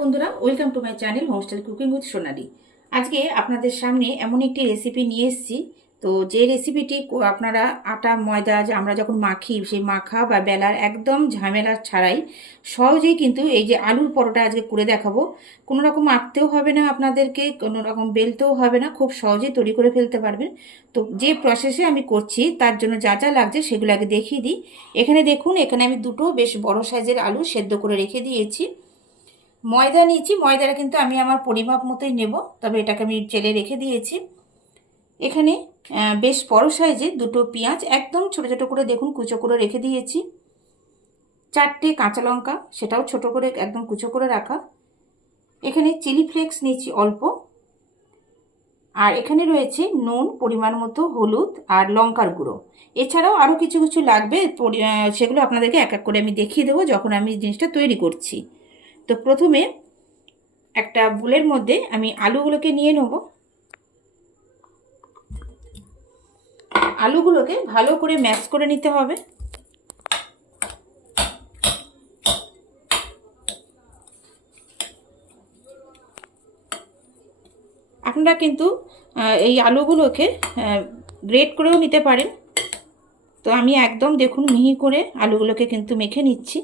বন্ধুরা welcome to my channel homestyle cooking with Sonali আজকে আপনাদের সামনে এমন একটি রেসিপি নিয়ে এসেছি। তো যে রেসিপিটি আপনারা আটা, ময়দা, যে আমরা যখন মাখি, সেই মাখা বা বেলার একদম ঝামেলা ছাড়াই সহজেই কিন্তু এই যে আলুর পরোটা আজকে করে দেখাবো। কোনো রকম আঁকতেও হবে না আপনাদেরকে, কোনো রকম বেলতেও হবে না, খুব সহজেই তৈরি করে ফেলতে পারবেন। তো যে প্রসেসে আমি করছি, তার জন্য যা যা লাগছে সেগুলো আগে দেখিয়ে দিই। এখানে দেখুন, এখানে আমি দুটো বেশ বড় সাইজের আলু সেদ্ধ করে রেখে দিয়েছি। ময়দা নিয়েছি, ময়দাটা কিন্তু আমি আমার পরিমাপ মতোই নেব, তবে এটাকে আমি চেলে রেখে দিয়েছি। এখানে বেশ বড় সাইজে দুটো পেঁয়াজ, একদম ছোট ছোট করে দেখুন, কুচো করে রেখে দিয়েছি। চারটে কাঁচা লঙ্কা, সেটাও ছোট করে, একদম কুচো করে রাখা। এখানে চিলি ফ্লেক্স নিয়েছি অল্প। আর এখানে রয়েছে নুন, পরিমাণ মতো হলুদ আর লঙ্কার গুঁড়ো। এছাড়াও আরও কিছু কিছু লাগবে সেগুলো আপনাদেরকে এক এক করে আমি দেখিয়ে দেবো, যখন আমি জিনিসটা তৈরি করছি। তো প্রথমে একটা বুলের মধ্যে আমি আলুগুলোকে নিয়ে নেব। আলুগুলোকে ভালো করে ম্যাশ করে নিতে হবে। আপনারা কিন্তু এই আলুগুলোকে গ্রেট করেও নিতে পারেন। তো আমি একদম দেখুন মিহি করে আলুগুলোকে কিন্তু মেখে নিচ্ছি।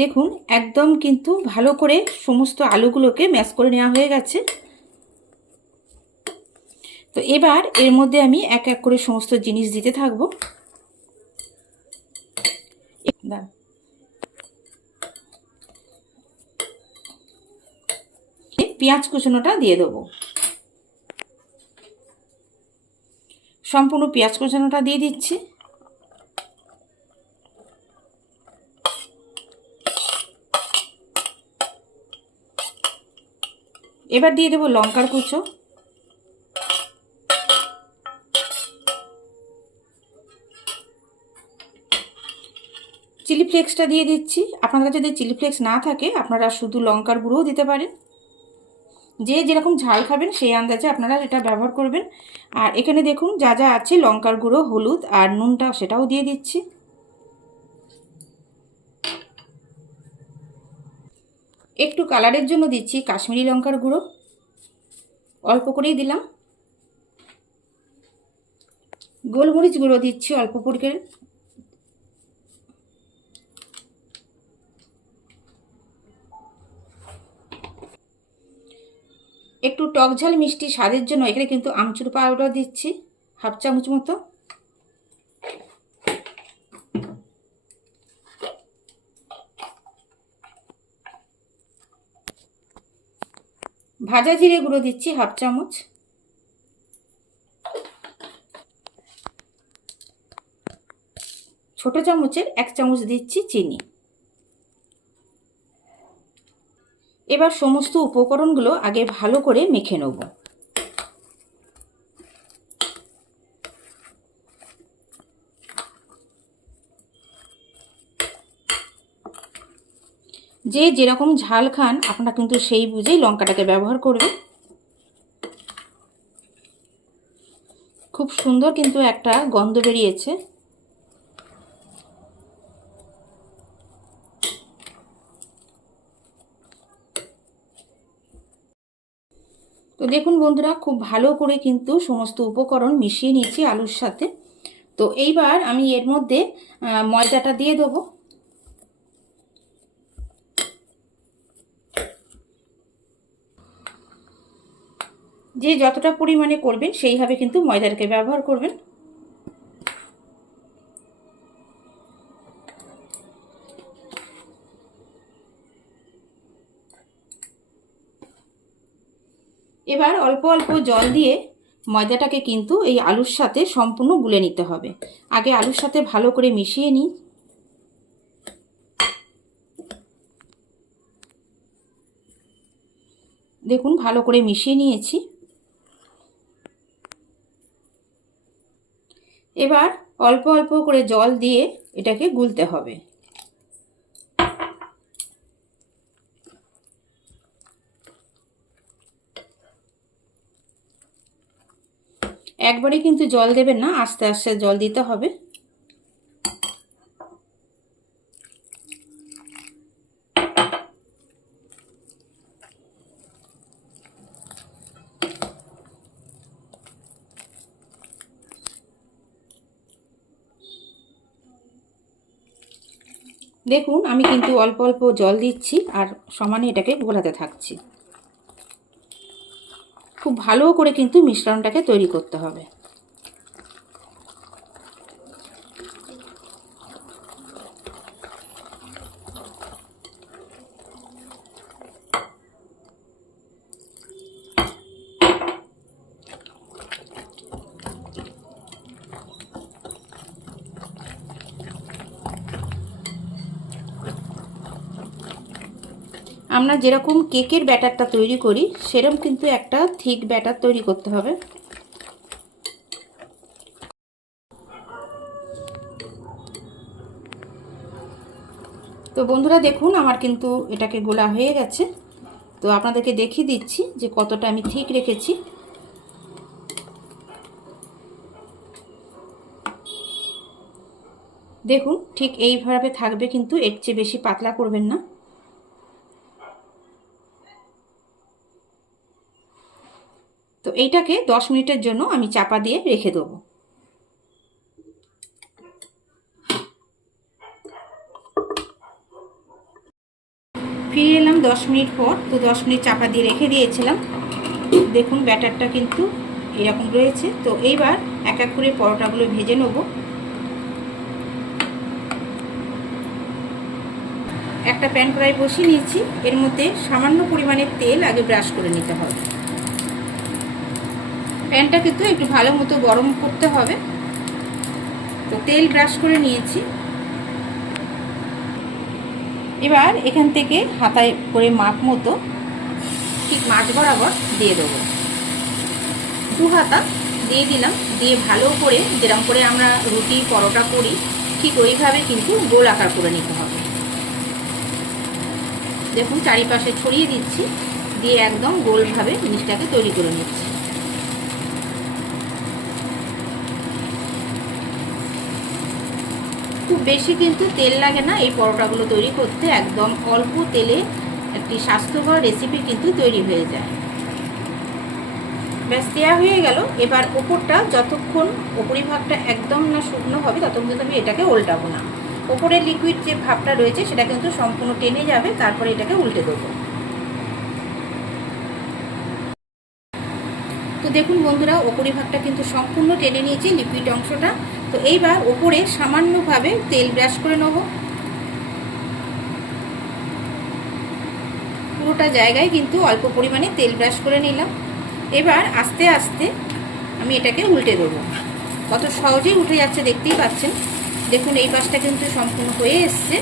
দেখুন, একদম কিন্তু ভালো করে সমস্ত আলুগুলোকে ম্যাশ করে নেওয়া হয়ে গেছে। তো এবার এর মধ্যে আমি এক এক করে সমস্ত জিনিস দিতে থাকব। পেঁয়াজ কুচনোটা দিয়ে দেবো। সম্পূর্ণ পেঁয়াজ কুচনোটা দিয়ে দিচ্ছি। এবার দিয়ে দেবো লঙ্কার কুচো। চিলি ফ্লেক্সটা দিয়ে দিচ্ছি। আপনাদের কাছে যদি চিলি ফ্লেক্স না থাকে, আপনারা শুধু লঙ্কার গুঁড়োও দিতে পারেন। যে যেরকম ঝাল খাবেন, সেই আন্দাজে আপনারা এটা ব্যবহার করবেন। আর এখানে দেখুন, যা যা আছে, লঙ্কার গুঁড়ো, হলুদ আর নুনটা, সেটাও দিয়ে দিচ্ছি। একটু কালারের জন্য দিচ্ছি কাশ্মীরি লঙ্কার গুঁড়ো। অল্প করেই দিলাম। গোলমরিচ গুঁড়ো দিচ্ছি অল্প পরিমাণে একটু টক ঝাল মিষ্টি স্বাদের জন্য এখানে কিন্তু আমচুর পাউডার দিচ্ছি, হাফ চামচ মতো। ভাজা জিরে গুঁড়ো দিচ্ছি হাফ চামচ। ছোট চামচের এক চামচ দিচ্ছি চিনি। এবার সমস্ত উপকরণগুলো আগে ভালো করে মেখে নেব। যে যেরকম ঝাল খান, আপনারা কিন্তু সেই বুঝেই লঙ্কাটাকে ব্যবহার করবেন। খুব সুন্দর কিন্তু একটা গন্ধ বেরিয়েছে। তো দেখুন বন্ধুরা, খুব ভালো করে কিন্তু সমস্ত উপকরণ মিশিয়ে নিয়েছি আলুর সাথে। তো এইবার আমি এর মধ্যে ময়দাটা দিয়ে দেবো। যে যতটা পরিমাণে করবেন, সেইভাবে কিন্তু ময়দাটাকে ব্যবহার করবেন। এবার অল্প অল্প জল দিয়ে ময়দাটাকে কিন্তু এই আলুর সাথে সম্পূর্ণ গুলে নিতে হবে। আগে আলুর সাথে ভালো করে মিশিয়ে নিই। দেখুন, ভালো করে মিশিয়ে নিয়েছি। এবার অল্প অল্প করে জল দিয়ে এটাকে গুলতে হবে। একবারে কিন্তু জল দেবেন না, আস্তে আস্তে জল দিতে হবে। দেখুন, আমি কিন্তু অল্প অল্প জল দিচ্ছি আর সমানে এটাকে গোলাতে থাকছি। খুব ভালো করে কিন্তু মিশ্রণটাকে তৈরি করতে হবে। আমরা যেরকম কেকের ব্যাটারটা তৈরি করি সেরকম কিন্তু একটা থিক ব্যাটার তৈরি করতে হবে। তো বন্ধুরা দেখুন, আমার কিন্তু এটাকে গোলা হয়ে গেছে। তো আপনাদেরকে দেখিয়ে দিচ্ছি যে কতটা আমি ঠিক রেখেছি। দেখুন, ঠিক এইভাবে থাকবে কিন্তু, এর চেয়ে বেশি পাতলা করবেন না। এইটাকে দশ মিনিটের জন্য আমি চাপা দিয়ে রেখে দেবো। ফিরে এলাম দশ মিনিট পর, তো দশ মিনিট চাপা দিয়ে রেখে দিয়েছিলাম। দেখুন ব্যাটারটা কিন্তু এরকম রয়েছে। তো এইবার এক এক করে পরোটাগুলো ভেজে নেব। একটা প্যান কড়াই বসিয়ে নিয়েছি। এর মধ্যে সামান্য পরিমাণে তেল আগে ব্রাশ করে নিতে হবে। প্যানটা কিন্তু একটু ভালো মতো গরম করতে হবে। তো তেল ব্রাশ করে নিয়েছি। এবার এখান থেকে হাতায় করে মাপ মতো ঠিক মাছ বরাবর দিয়ে দেবো। দু হাতা দিয়ে দিলাম, দিয়ে ভালো করে যেরকম করে আমরা রুটি, পরোটা করি, ঠিক ওইভাবে কিন্তু গোল আকার করে নিতে হবে। দেখুন, চারিপাশে ছড়িয়ে দিচ্ছি, দিয়ে একদম গোলভাবে জিনিসটাকে তৈরি করে নিচ্ছি। খুব বেশি কিন্তু তেল লাগে না। এই পরোটাগুলো তৈরি করতে একদম অল্প তেলে একটি স্বাস্থ্যকর রেসিপি কিন্তু তৈরি হয়ে যায়। ব্যাস দেওয়া হয়ে গেল। এবার ওপরটা যতক্ষণ ওপরি ওপরিভাগটা একদম না শুকনো হবে, ততক্ষণ কিন্তু আমি এটাকে উল্টাবো না। ওপরের লিকুইড যে ভাবটা রয়েছে, সেটা কিন্তু সম্পূর্ণ টেনে যাবে, তারপরে এটাকে উল্টে দেবো। তো দেখুন বন্ধুরা ওপরি ভাগটা কিন্তু সম্পূর্ণ টেনে নিয়েছি লিকুইড অংশটা। তো এইবার ওপরে সামান্যভাবে তেল ব্রাশ করে নেব। পুরোটা জায়গায় কিন্তু অল্প পরিমাণে তেল ব্রাশ করে নিলাম। এবার আস্তে আস্তে আমি এটাকে উল্টে দেবো। কত সহজেই উঠে যাচ্ছে দেখতেই পাচ্ছেন। দেখুন, এই পাশটা কিন্তু সম্পূর্ণ হয়ে এসছে।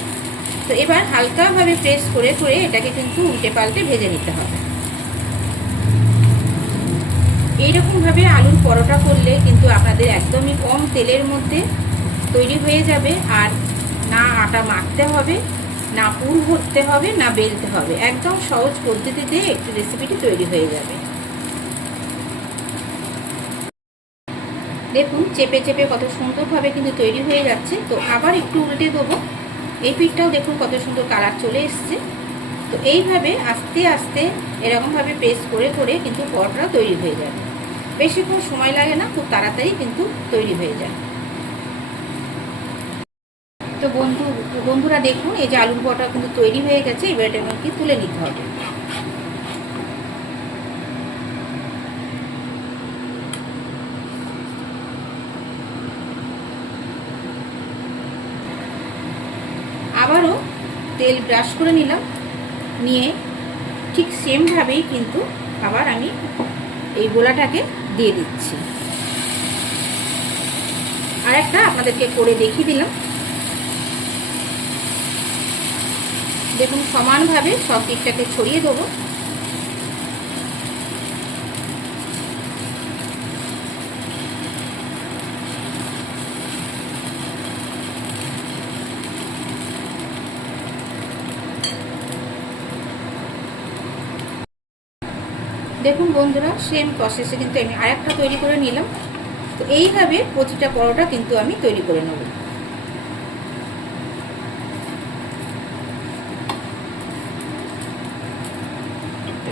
তো এবার হালকাভাবে প্রেস করে করে এটাকে কিন্তু উল্টে পাল্টে ভেজে নিতে হবে। এইরকমভাবে আলুর পরোটা করলে কিন্তু আপনাদের একদমই কম তেলের মধ্যে তৈরি হয়ে যাবে আর না আটা মাখতে হবে, না পুর ভরতে হবে, না বেলতে হবে। একদম সহজ পদ্ধতিতে একটি রেসিপিটি তৈরি হয়ে যাবে। দেখুন, চেপে চেপে কত সুন্দরভাবে কিন্তু তৈরি হয়ে যাচ্ছে। তো আবার একটু উল্টে দেবো। এই পিঠটাও দেখুন কত সুন্দর কালার চলে এসছে। তো এইভাবে আস্তে আস্তে এরকমভাবে প্রেস করে করে কিন্তু পরোটা তৈরি হয়ে যাবে। বেশিক্ষণ সময় লাগে না, খুব তাড়াতাড়ি কিন্তু তৈরি হয়ে যায়। তো বন্ধু, বন্ধুরা দেখুন, এই যে আলুর পরোটা কিন্তু তৈরি হয়ে গেছে, এবার এটা তুলে নিতে হবে। আবারও তেল ব্রাশ করে নিলাম, নিয়ে ঠিক সেমভাবেই কিন্তু আবার আমি এই গোলাটাকে দিয়ে দিচ্ছি। আর একটা আপনাদেরকে করে দেখিয়ে দিলাম। দেখুন সমানভাবে সব দিকটাকে ছড়িয়ে দেবো। দেখুন বন্ধুরা সেম প্রসেসে কিন্তু আমি আরেকটা তৈরি করে নিলাম। তো এইভাবে প্রতিটা পরোটা কিন্তু আমি তৈরি করে নেব।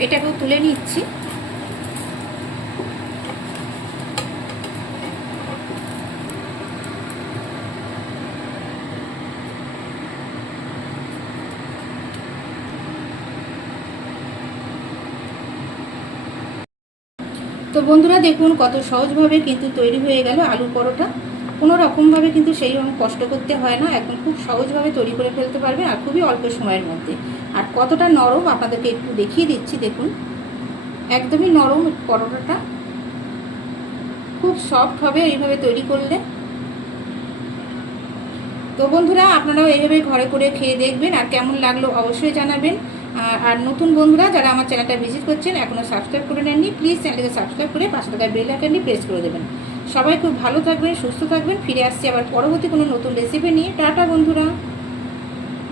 এটাকেও তুলে নিচ্ছি। তো বন্ধুরা দেখুন কত সহজভাবে কিন্তু তৈরি হয়ে গেল আলুর পরোটা। কোনো রকমভাবে কিন্তু সেই রকম কষ্ট করতে হয় না, একদম খুব সহজভাবে তৈরি করে ফেলতে পারবে আর খুবই অল্প সময়ের মধ্যে। আর কতটা নরম আপনাদেরকে একটু দেখিয়ে দিচ্ছি, দেখুন। একদমই নরম পরোটাটা। খুব সফট হবে এইভাবে তৈরি করলে। তো বন্ধুরা আপনারাও এইভাবে ঘরে করে খেয়ে দেখবেন আর কেমন লাগল অবশ্যই জানাবেন। আর- নতুন বন্ধুরা যারা আমার চ্যানেলটা ভিজিট করছেন এখনও সাবস্ক্রাইব করে নেননি প্লিজ চ্যানেলটাকে সাবস্ক্রাইব করে পাঁচশো টাকায় বেল আইকনটি প্রেস করে দেবেন। সবাই খুব ভালো থাকবেন, সুস্থ থাকবেন, ফিরে আসছি আবার পরবর্তী কোনো নতুন রেসিপি নিয়ে। টাটা বন্ধুরা!